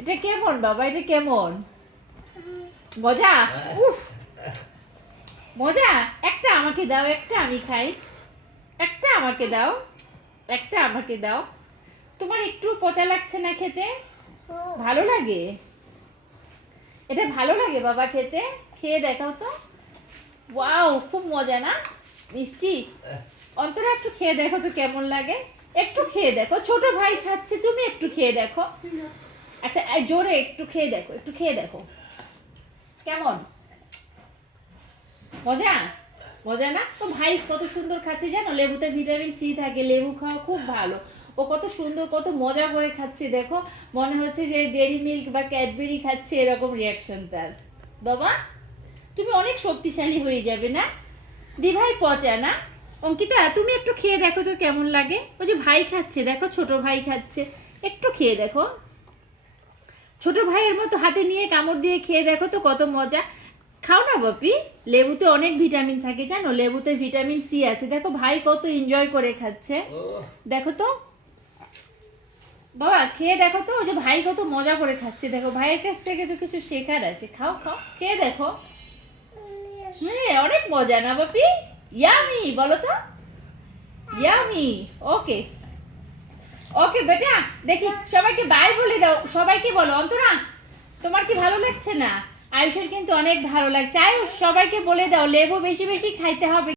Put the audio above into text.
এটা কেমন বাবা, এটা কেমন? মজা? উফ, মজা। একটা আমাকে দাও, একটা আমি খাই। একটা আমাকে দাও, একটা আমাকে দাও। তোমার একটু পচা লাগছে না খেতে? ভালো লাগে? এটা ভালো লাগে বাবা খেতে? খেয়ে দেখাও তো। ওয়াও, খুব মজা না? মিষ্টি। অন্তরা একটু খেয়ে দেখো তো কেমন লাগে। একটু খেয়ে দেখো, ছোট ভাই খাচ্ছে, তুমি একটু খেয়ে দেখো। আচ্ছা এই জোরে একটু খেয়ে দেখো, একটু খেয়ে দেখো কেমন। মজা? মজা না? তো ভাই কত সুন্দর খাচ্ছে জানো, লেবুতে ভিটামিন সি থাকে, লেবু খাওয়া খুব ভালো। ও কত সুন্দর, কত মজা করে খাচ্ছে দেখো। মনে হচ্ছে যে ডেরি মিল্ক বা ক্যাডবেরি খাচ্ছে, এরকম রিয়াকশন তার। বাবা, তুমি অনেক শক্তিশালী হয়ে যাবে না? দি ভাই পচা না? অঙ্কিতা তুমি একটু খেয়ে দেখো তো কেমন লাগে। ওই যে ভাই খাচ্ছে দেখো, ছোট ভাই খাচ্ছে, একটু খেয়ে দেখো। ছোট ভাইয়ের মতো হাতে নিয়ে কামড় দিয়ে খেয়ে দেখো তো কত মজা। খাও না বাপি, লেবুতে অনেক ভিটামিন থাকে জানো, লেবুতে ভিটামিন সি আছে। দেখো ভাই কত এনজয় করে খাচ্ছে, দেখো তো। বাবা খেয়ে দেখো তো, ওই যে ভাই কত মজা করে খাচ্ছে দেখো, ভাইয়ের কাছ থেকে তো কিছু শেখার আছে। খাও খাও, খেয়ে দেখো। হ্যাঁ অনেক মজা না বাপি? ইয়ামি বলো তো, ইয়ামি। ওকে ওকে বেটা, দেখি সবাইকে বাই বলে দাও, সবাইকে বলো। অন্তরা তোমার কি ভালো লাগছে না? আয়ুষের কিন্তু অনেক ভালো লাগছে। আয়ুষ সবাইকে বলে দাও লেবু বেশি বেশি খাইতে হবে।